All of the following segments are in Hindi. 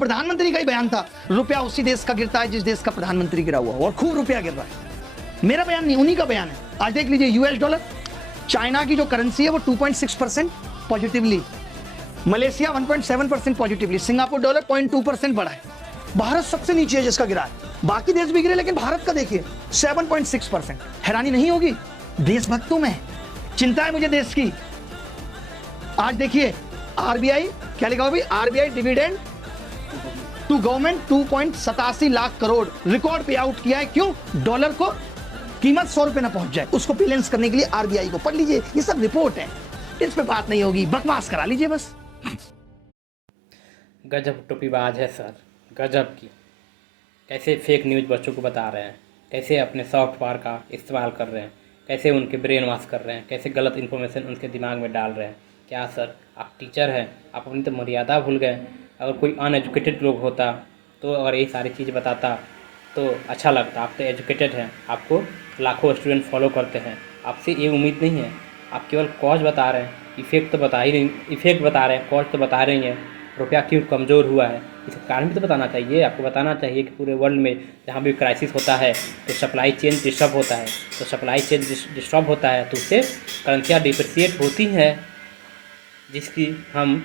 प्रधानमंत्री का ही बयान था, रुपया उसी देश का गिरता है जिस देश का प्रधानमंत्री गिरा हुआ, और खूब रुपया गिर रहा है। मेरा बयान नहीं, उन्हीं का बयान है। आज देख लीजिए यूएस डॉलर, चाइना की जो करेंसी है वो 2.6% positively, Malaysia 1.7% positively, Singapore dollar 0.2% बढ़ा है। भारत सबसे नीचे है जिसका गिरा है, बाकी देश भी गिरे लेकिन भारत का देखिए 7.6%। हैरानी नहीं होगी? देशभक्तों में चिंता है मुझे देश की। आज देखिए आरबीआई क्या लिखा हुआ भाई, RBI dividend to government 2.87 lakh crore record pay out किया है। क्यों? डॉलर को कीमत 100 रुपए ना पहुंच जाए, उसको बैलेंस करने के लिए आरबीआई को। पढ़ लीजिए, ये सब रिपोर्ट है, इस पे बात नहीं होगी, बकवास करा लीजिए बस। गजब टोपीबाज है सर, गजब की। कैसे फेक न्यूज़ बच्चों को बता रहे हैं, कैसे अपने सॉफ्ट पावर का इस्तेमाल कर रहे हैं, कैसे उनके ब्रेन वॉश कर रहे हैं, कैसे गलत इन्फॉर्मेशन उनके दिमाग में डाल रहे हैं। क्या सर, आप टीचर हैं, आप अपनी तो मर्यादा भूल गए। अगर कोई अनएजुकेटेड लोग होता तो अगर ये सारी चीज़ बताता तो अच्छा लगता। आप तो एजुकेटेड हैं, आपको लाखों स्टूडेंट फॉलो करते हैं, आपसे ये उम्मीद नहीं है। आप केवल कॉज बता रहे हैं, इफेक्ट तो बता ही नहीं, इफेक्ट बता रहे हैं, कॉज तो बता रही हैं। रुपया क्यों कमज़ोर हुआ है इसका कारण भी तो बताना चाहिए। आपको बताना चाहिए कि पूरे वर्ल्ड में जहाँ भी क्राइसिस होता है तो सप्लाई चेन डिस्टर्ब होता है, तो सप्लाई चेन डिस्टर्ब होता है तो उससे करेंसियाँ डिप्रिसिएट होती हैं, जिसकी हम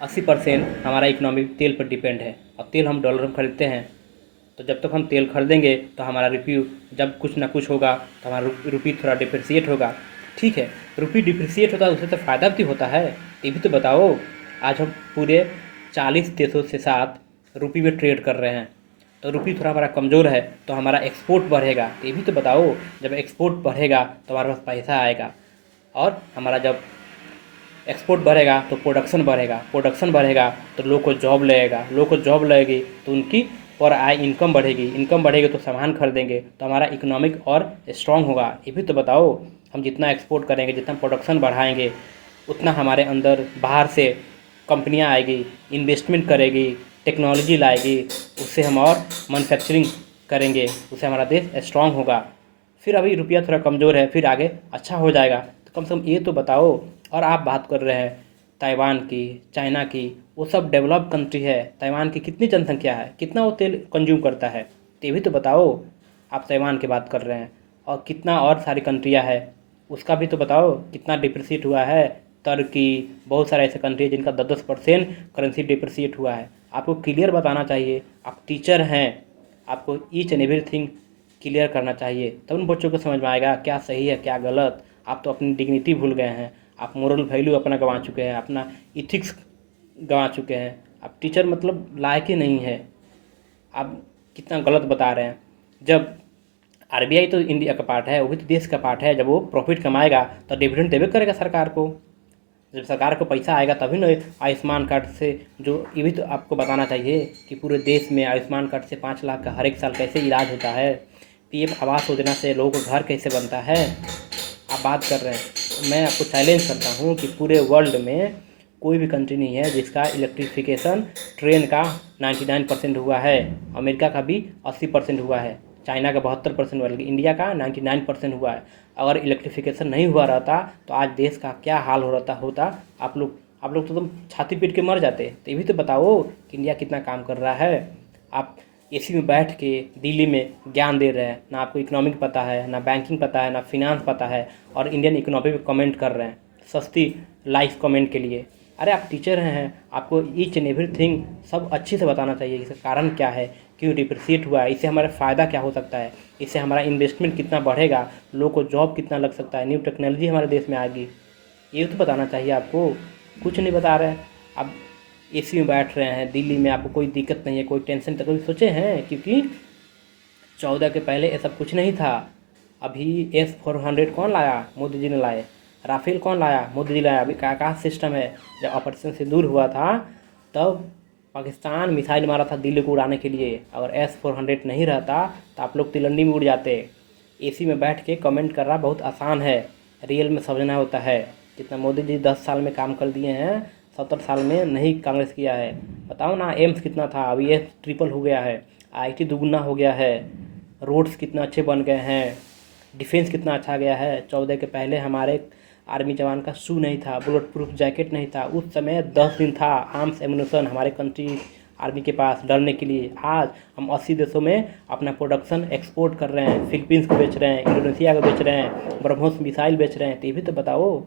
80% हमारा इकोनॉमी तेल पर डिपेंड है, और तेल हम डॉलर में खरीदते हैं। तो जब तक हम तेल खरीदेंगे तो हमारा रुपये, जब कुछ ना कुछ होगा तो हमारा रुपये थोड़ा डिप्रिसिएट होगा। ठीक है, रुपये डिप्रिसिएट होता है, उससे तो फ़ायदा भी होता है, ये भी तो बताओ। आज हम पूरे 40 देशों से साथ रुपये में ट्रेड कर रहे हैं, तो रुपये थोड़ा हमारा कमज़ोर है तो हमारा एक्सपोर्ट बढ़ेगा, ये भी तो बताओ। जब एक्सपोर्ट बढ़ेगा तो हमारे पास पैसा आएगा, और हमारा जब एक्सपोर्ट बढ़ेगा तो प्रोडक्शन बढ़ेगा, प्रोडक्शन बढ़ेगा तो लोग को जॉब लगेगा, लोग को जॉब लगेगी तो उनकी और आय इनकम बढ़ेगी, इनकम बढ़ेगी तो सामान खरीदेंगे, तो हमारा इकोनॉमिक और स्ट्रॉन्ग होगा। ये भी तो बताओ। हम जितना एक्सपोर्ट करेंगे, जितना प्रोडक्शन बढ़ाएंगे, उतना हमारे अंदर बाहर से कंपनियां आएगी, इन्वेस्टमेंट करेगी, टेक्नोलॉजी लाएगी, उससे हम और मैन्युफैक्चरिंग करेंगे, उससे हमारा देश स्ट्रॉन्ग होगा। फिर अभी रुपया थोड़ा कमज़ोर है, फिर आगे अच्छा हो जाएगा, तो कम से कम ये तो बताओ। और आप बात कर रहे हैं ताइवान की, चाइना की, वो सब डेवलप कंट्री है। ताइवान की कितनी जनसंख्या है, कितना वो तेल कंज्यूम करता है, तो ये भी तो बताओ। आप ताइवान की बात कर रहे हैं, और कितना और सारी कंट्रियाँ हैं, उसका भी तो बताओ कितना डिप्रिसिएट हुआ है। तुर्की, बहुत सारे ऐसे कंट्री है जिनका 10% करेंसी डिप्रिसिएट हुआ है। आपको क्लियर बताना चाहिए, आप टीचर हैं, आपको ईच एंड एवरीथिंग क्लियर करना चाहिए, तब उन बच्चों को समझ में आएगा क्या सही है क्या गलत। आप तो अपनी डिग्निटी भूल गए हैं, आप मोरल वैल्यू अपना गंवा चुके हैं, अपना इथिक्स गंवा चुके हैं। आप टीचर मतलब लायक ही नहीं है। आप कितना गलत बता रहे हैं। जब आरबीआई तो इंडिया का पार्ट है, वो भी तो देश का पार्ट है, जब वो प्रॉफिट कमाएगा तो डिविडेंड देवे करेगा सरकार को। जब सरकार को पैसा आएगा तभी ना आयुष्मान कार्ड से, जो ये भी तो आपको बताना चाहिए कि पूरे देश में आयुष्मान कार्ड से 5 लाख का हर एक साल कैसे इलाज होता है, पीएम आवास योजना से लोगों को घर कैसे बनता है, आप बात कर रहे हैं। मैं आपको चैलेंज करता हूँ कि पूरे वर्ल्ड में कोई भी कंट्री नहीं है जिसका इलेक्ट्रिफिकेशन ट्रेन का 99% हुआ है, अमेरिका का भी 80% हुआ है, चाइना का 72% हुआ है, लेकिन इंडिया का 99% हुआ है। अगर इलेक्ट्रिफिकेशन नहीं हुआ रहता तो आज देश का क्या हाल हो होता। आप लोग तो तुम छाती पीट के मर जाते। तो ये भी तो बताओ कि इंडिया कितना काम कर रहा है। आप एसी में बैठ के दिल्ली में ज्ञान दे रहे हैं, ना आपको इकोनॉमिक पता है, ना बैंकिंग पता है, ना फिनांस पता है, और इंडियन इकोनॉमी पे कमेंट कर रहे हैं सस्ती लाइफ कमेंट के लिए। अरे आप टीचर हैं, आपको ईच एंड एवरीथिंग सब अच्छे से बताना चाहिए, इसका कारण क्या है, क्यों डिप्रिसिएट हुआ है, इससे हमारा फ़ायदा क्या हो सकता है, इससे हमारा इन्वेस्टमेंट कितना बढ़ेगा, लोगों को जॉब कितना लग सकता है, न्यू टेक्नोलॉजी हमारे देश में आएगी, ये तो बताना चाहिए आपको। कुछ नहीं बता रहे हैं। आप एसी में बैठ रहे हैं दिल्ली में, आपको कोई दिक्कत नहीं है, कोई टेंशन तक कभी सोचे हैं? क्योंकि 14 के पहले ये सब कुछ नहीं था। अभी S-400 कौन लाया? मोदी जी ने लाए। राफेल कौन लाया? मोदी जी लाया। अभी आकाश सिस्टम है, जब ऑपरेशन सिंदूर हुआ था तब पाकिस्तान मिसाइल मारा था दिल्ली को उड़ाने के लिए। अगर S-400 नहीं रहता तो आप लोग तिलंडी में उड़ जाते। एसी में बैठ के कमेंट करना बहुत आसान है, रियल में समझना होता है। जितना मोदी जी 10 साल में काम कर दिए हैं, 70 साल में नहीं कांग्रेस किया है। बताओ ना, एम्स कितना था, अभी ये ट्रिपल हो गया है, आईटी दुगुना हो गया है, रोड्स कितना अच्छे बन गए हैं, डिफेंस कितना अच्छा गया है। 14 के पहले हमारे आर्मी जवान का शू नहीं था, बुलेट प्रूफ जैकेट नहीं था। उस समय 10 दिन था आर्म्स एमुनेशन हमारे कंट्री आर्मी के पास डरने के लिए। आज हम 80 देशों में अपना प्रोडक्शन एक्सपोर्ट कर रहे हैं, फिलीपींस को बेच रहे हैं, इंडोनेशिया को बेच रहे हैं, ब्रह्मोस मिसाइल बेच रहे हैं। तो ये भी तो बताओ।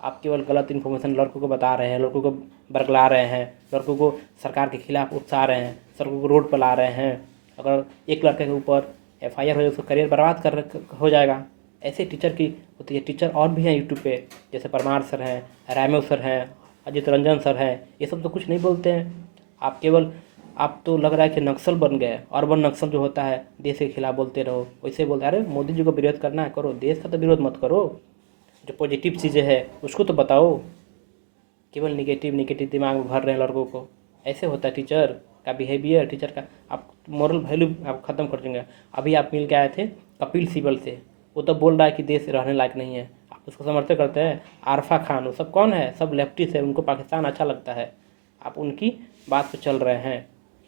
आप केवल गलत इन्फॉर्मेशन लड़कों को बता रहे हैं, लड़कों को बरगला रहे हैं, लड़कों को सरकार के खिलाफ उकसा रहे हैं, लड़कों को रोड पर ला रहे हैं। अगर एक लड़के के ऊपर FIR हो जाए उसका करियर बर्बाद हो जाएगा। ऐसे टीचर की होती है। टीचर और भी हैं यूट्यूब पे, जैसे परमार सर हैं, रायमो सर हैं, अजित रंजन सर हैं। ये सब तो कुछ नहीं बोलते हैं। आप तो लग रहा है कि नक्सल बन गए। अर्बन नक्सल जो होता है, देश के खिलाफ बोलते रहो, वैसे बोलते अरे मोदी जी को विरोध करना है करो, देश का तो विरोध मत करो। जो पॉजिटिव चीज़ें हैं उसको तो बताओ। केवल निगेटिव दिमाग में भर रहे हैं लड़कों को। ऐसे होता है टीचर का बिहेवियर, टीचर का आप मोरल वैल्यू आप ख़त्म कर देंगे। अभी आप मिल के आए थे कपिल सिब्बल से, वो तो बोल रहा है कि देश रहने लायक नहीं है, आप उसको समर्थन करते हैं। आरफा खान, वो सब कौन है? सब लेफ्टिस्ट है, उनको पाकिस्तान अच्छा लगता है। आप उनकी बात पे चल रहे हैं।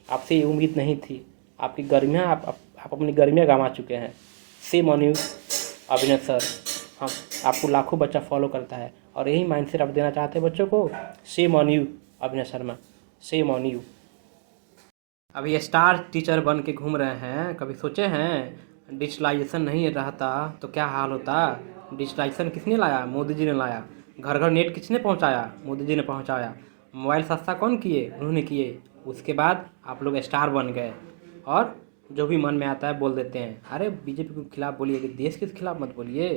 आपसे ये उम्मीद नहीं थी। आपकी गर्मियाँ आप अपनी गर्मियाँ गंवा चुके हैं। Same on you Abhinav sir. हम आपको लाखों बच्चा फॉलो करता है और यही माइंडसेट आप देना चाहते हैं बच्चों को। Same on you Abhinav Sharma, same on you. अभी स्टार टीचर बन के घूम रहे हैं। कभी सोचे हैं डिजिटलाइजेशन नहीं रहता तो क्या हाल होता? डिजिटलाइजेशन किसने लाया? मोदी जी ने लाया। घर घर नेट किसने पहुंचाया? मोदी जी ने पहुंचाया। मोबाइल सस्ता कौन किए? उन्होंने किए। उसके बाद आप लोग स्टार बन गए और जो भी मन में आता है बोल देते हैं। अरे बीजेपी के खिलाफ बोलिए, कि देश के खिलाफ मत बोलिए।